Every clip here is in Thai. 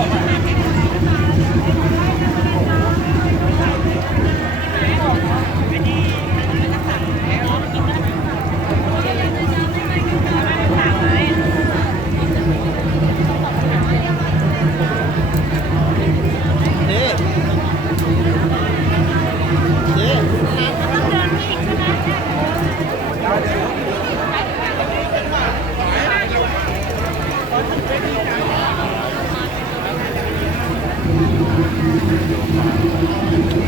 Oh, my God.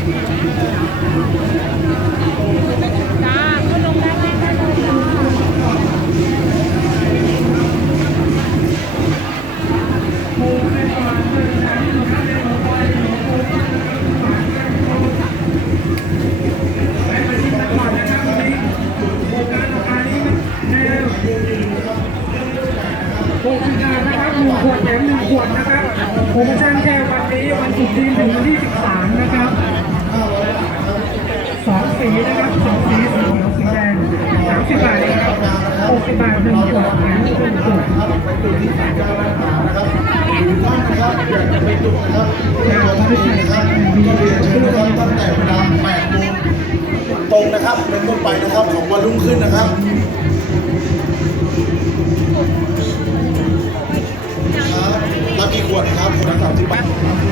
โคสิกานะครับหนึ่ขวดแถมหนึ่งขวดนะครับโปรโมชั่นแค่วันนี้วันศุกร์ที่หนึ่งที่สินะครับ บาทหนึ่งขวดนะที่เป็นจุดครับไปจุดที่สามเจ้าบ้านผานะครับหรือท่านนะครับอยากจะไปจุดนะครับที่เรานเองนก็เรียนชิญนะครับตั้งแต่เวลา8โมงตรงนะครับเป็นต้นไปนะครับของวันรุ่งขึ้นนะครับครับรับกี่ขวดครับขวดละสามสิบบาท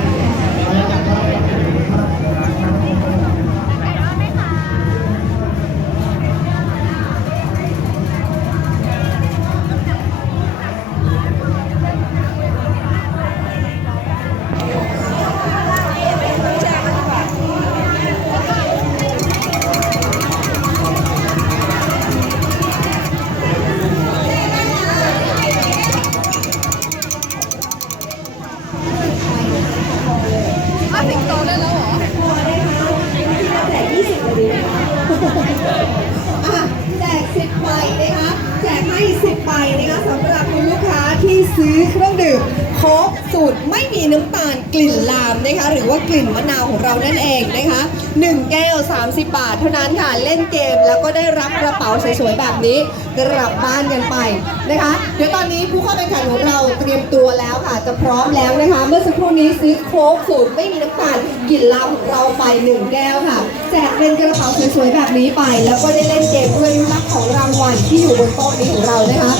ซื้อเครื่องดื่มโค้กสูตรไม่มีน้ำตาลกลิ่นลามนะคะหรือว่ากลิ่นมะนาวของเรานั่นเองนะคะ1แก้ว 30 บาท เท่านั้นค่ะเล่นเกมแล้วก็ได้รับกระเป๋าสวยๆแบบนี้กลับบ้านกันไปนะคะ เดี๋ยวตอนนี้ผู้เข้าแข่งขันของเราเตรียมตัวแล้วค่ะจะพร้อมแล้วนะคะ เมื่อสักครู่นี้ซื้อโค้กสูตรไม่มีน้ำตาลกลิ่นลามของเราไป 1 แก้วค่ะ แจกเป็นกระเป๋าสวยๆแบบนี้ไป แล้วก็ได้เล่นเกมด้วยรับของรางวัลที่อยู่บนโต๊ะนี้ของเรานะคะ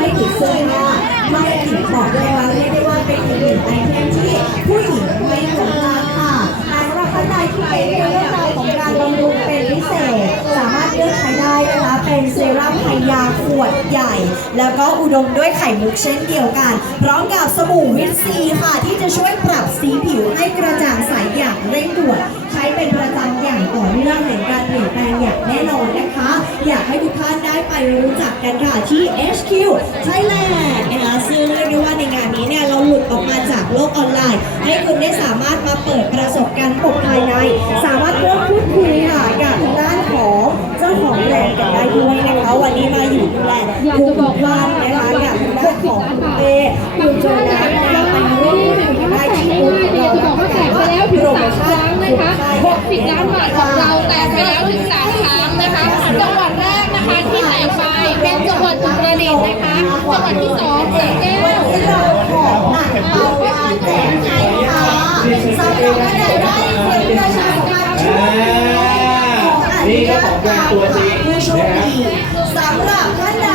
ไม่ติดเสื้อผ้าไม่ติดบอกเลยว่าเรียกได้ว่าเป็นอีกหนึ่งไอเทมที่ผู้หญิงไม่ควรพลาดค่ะสำหรับท่านใดที่เป็นเรื่องราวของการบำรุงเป็นพิเศษ สามารถเลือกใช้ได้นะคะเป็นเซรั่มไฮยาขวดใหญ่ แล้วก็อุดมด้วยไข่มุกเช่นเดียวกัน พร้อมกับสบู่วิตซีค่ะ ที่จะช่วยปรับสีผิวให้กระจ่างใสอย่างเร่งด่วน ใช้เป็นประจำอย่างต่อเนื่องเห็นการเปลี่ยนแปลงอย่างแน่นอนนะคะ ให้ทุกท่านได้ไปรู้จักกันค่ะที่ HQ Thailand นะคะซึ่งเรียกได้ว่าในงานนี้เนี่ยเราหลุดออกมาจากโลกออนไลน์ ให้คุณได้สามารถมาเปิดประสบการณ์ปกภายใน สามารถร่วมพูดคุยค่ะกับทางด้านของเจ้าของแบรนด์กันได้ด้วยนะคะวันนี้มาอยู่ดูแลทุกท่านนะคะกับทางด้านของคุณเป้คุณโจนัสนะคะไปร่วมพูดคุยกันได้ที่บูธของอยากจะเราบอกว่าแจกไปแล้วถึงสามครั้งนะคะ60ล้านบาทของเราแตกไปแล้วถึงสามครั้ง จังหวัดที่สองสระแก้วันวนี้เราของอ่างเปามาแจกให้ค่ะสำหรับท่านใดได้เพียงประชาการช่วยของอ่างนี่ก็ของแบรนด์ตัวจริงผู้โชคดีสำหรับท่านใด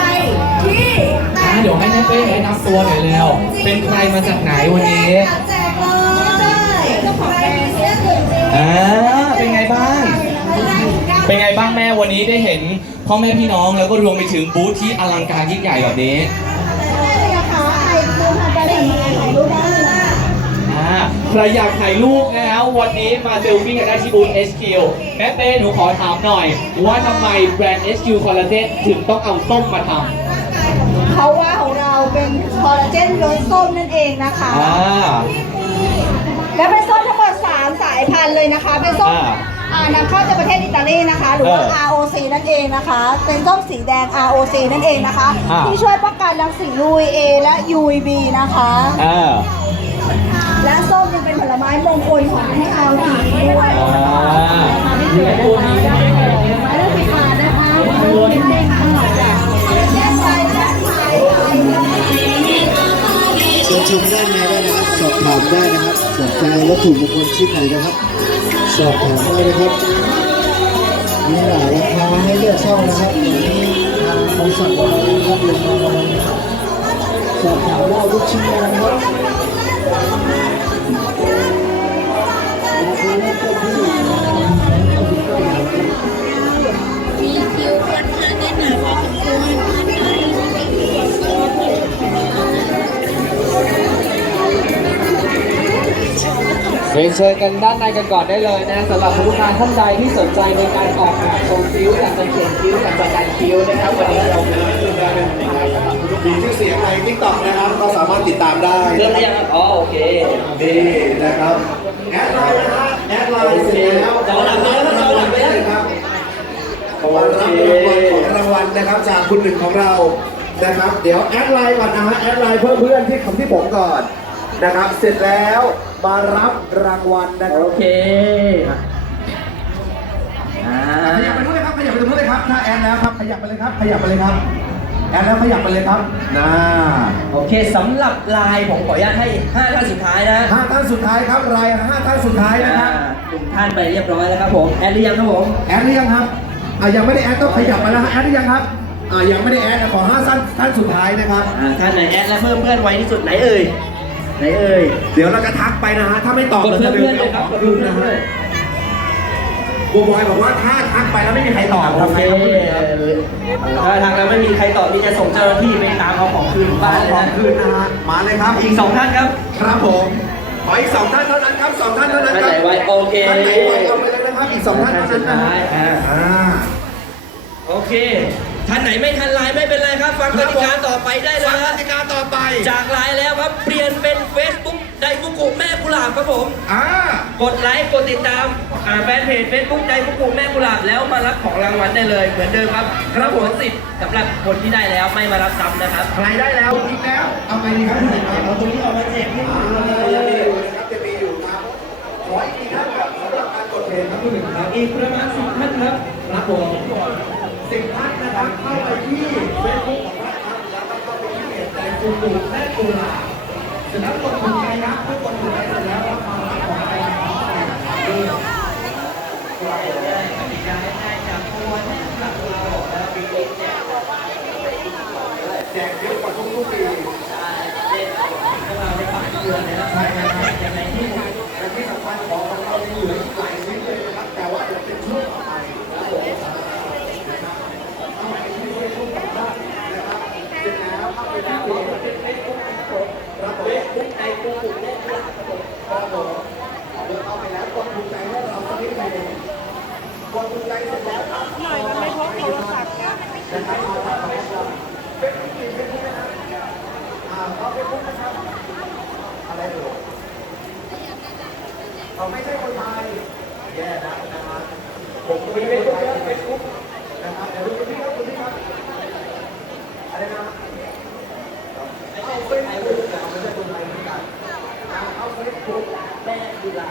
ที่แตอะกเดี๋ยวให้แม่เป้แนะนำตัวหน่อยเร็วเป็นใครมาจากไหนวันนี้ แจกเลยใครมีเสื้อตัวจริงอ่าเป็นไงบ้าง เป็นไงบ้างแม่วันนี้ได้เห็น พ่อแม่พี่น้องแล้วก็รวมไปถึงบูธที่อลังการยิ่งใหญ่แบบนี้อ่าใครอยากถ่ายรูปนะฮะวันนี้มาเซลฟี่กันได้ที่บูธ SQ แม่เป้หนูขอถามหน่อย ว่าทำไมแบรนด์ SQ Collagen ถึงต้องเอาส้มมาทำเพราะว่าของเราเป็นคอลลาเจนรสส้มนั่นเองนะคะอ่าและเป็นส้มทั้งหมด3สายพันธุ์เลยนะคะเป็นส้ม อ่าอ่านำเข้าจากประเทศอิตาลีนะคะ หรือว่า เออ ROC นั่นเองนะคะ เป็นส้มสีแดง ROC นั่นเองนะคะ อ่า ที่ช่วยป้องกันรังสี UVA และ UVB นะคะอ่าและส้มยังเป็นผลไม้มงคลของให้เราทานด้วยอ่าและตัวนี้เชิญชมด้านในได้นะครับ สอบถามได้นะครับสนใจวัตถุมงคลชิ้นไหนนะครับ สอบถามได้นะครับมีหลายราคาให้เลือกเช่านะครับมีทางบริษัทเราครับลงมาประมาณนะครับสอบถามได้ทุกชิ้นนะครับราคาเริ่มต้นที่ เรียนเชิญกันด้านในกันก่อนได้เลยนะสำหรับผู้ค้าท่านใดที่สนใจในการออกแบบทรงคิ้วอยากจะเขียนคิ้วอยากจะการคิ้วนะครับวันนี้เรามีให้ดูกันนะครับมีชื่อเสียงในทิกตอกนะครับก็สามารถติดตามได้เริ่มหรือยังครับอ๋อโอเคนี่นะครับแอดไลน์นะฮะแอดไลน์เสร็จแล้วจอหลังไปแล้วครับจอหลังไปแล้วครับมารับรางวัลของรางวัลนะครับจากคุณหนึ่งของเรานะครับ เดี๋ยวแอดไลน์ก่อนนะฮะแอดไลน์เพื่อนเพื่อนที่คำที่ผมก่อนนะครับเสร็จแล้ว มารับรางวัลนะครับโอเคอ่าขยับไปนู้นเลยครับขยับไปตรงนู้นเลยครับถ้าแอดแล้วครับขยับไปเลยครับ ขยับไปเลยครับ แอดแล้วขยับไปเลยครับน่าโอเคสำหรับลายผมขออนุญาตให้5ท่านสุดท้ายนะห้าท่านสุดท้ายครับรายห้าท่านสุดท้ายนะครับ หนึ่งท่านไปเรียบร้อยแล้วครับผมแอดหรือยังครับผม แอดหรือยังครับอะยังไม่ได้แอดต้องขยับไปแล้วฮะแอดหรือยังครับอะยังไม่ได้แอดขอห้าท่านท่านสุดท้ายนะครับ อ่าท่านไหนแอดและเพิ่มเพื่อนไวที่สุดไหนเอ่ย ไหนเอ่ยเดี๋ยวเราจะทักไปนะฮะ ถ้าไม่ตอบกดเราเพื่อจะนเพื่อนเลยครับกดเพื่อนเพื่อนเลยบัวบอยบอกว่าถ้าทักไปแล้วไม่มีใครตอบโอทำเคไงครับถ้าทางนั้นไม่มีใครตอบมีจะส่งเจ้าหน้าที่ไปตามเอาของคืนถึงบ้าบ้านนเลยนะของคืนนะฮะ มาเลยครับ อีกสองท่านครับครับผม ขออีกสองท่านเท่านั้นครับสองท่านเท่านั้นครับท่านไหนไว้โอเคท่านไหนไว้เอาไปเลยนะครับ อีกสองท่านเท่านั้นนะฮะอ่าอ่าโอเค ท่านไหนไม่ทันไลน์ไม่เป็นไรครับ ฟังกติกาต่อไปได้เลยกฮะติกาต่อไปจากไลน์แล้วครับเปลี่ยนเป็น Facebook ไดฟุกุแม่กุหลาบครับผม อ่ากดไลค์กดติดตามอ่าแฟนเพจ Facebook ไดฟุกุแม่กุหลาบแล้วมารับของรางวัลได้เลย เหมือนเดิมครับรับผลสิทธิ์สำหรับคนที่ได้แล้วไม่มารับซ้ำนะครับ ใครได้แล้วอีกแล้ว เอาไปดีครับคุณหญิงครับเอาตรงนี้ออกมาแจกให้หมดเลยจะมีอยู่นะครับจะมีอยู่ครับขออีกทีท่านครับสำหรับการกดเพลงครับคุณหนึ่งครับ อีกประมาณสิบท่านครับรับผม สิบท่านนะครับเข้าไปที่เฟซบุ๊กของท่านครับแล้วก็เข้าไปที่เพจใจฟูฟูและกุลาเสร็จแล้วกดถูกใจครับเมื่อกดถูกใจเสร็จแล้วรับมารักของไปนะครับแจ ห้เราสักนิดหนึ่งกดถูกใจเสร็จแล้วครับหน่อยมันไม่พกโทรศัพท์นะเอาท่านมาครับเฟซบุ๊กเฟซบุ๊กนะครับอ่าเอาเฟซบุ๊กนะครับอะไรเอ่ยเขาไม่ใช่คนไทยแย่นะนะครับผมม่ใช่คนไทยเฟซบุ๊กนะครับเดี๋ยวดูคุณพี่ครับคุณพี่ครับอะไรนะ เอาเฟซบุ๊กแต่เขาไม่ใช่คนไทยเหมือนกันเอาเฟซบุ๊กแม่กุหลา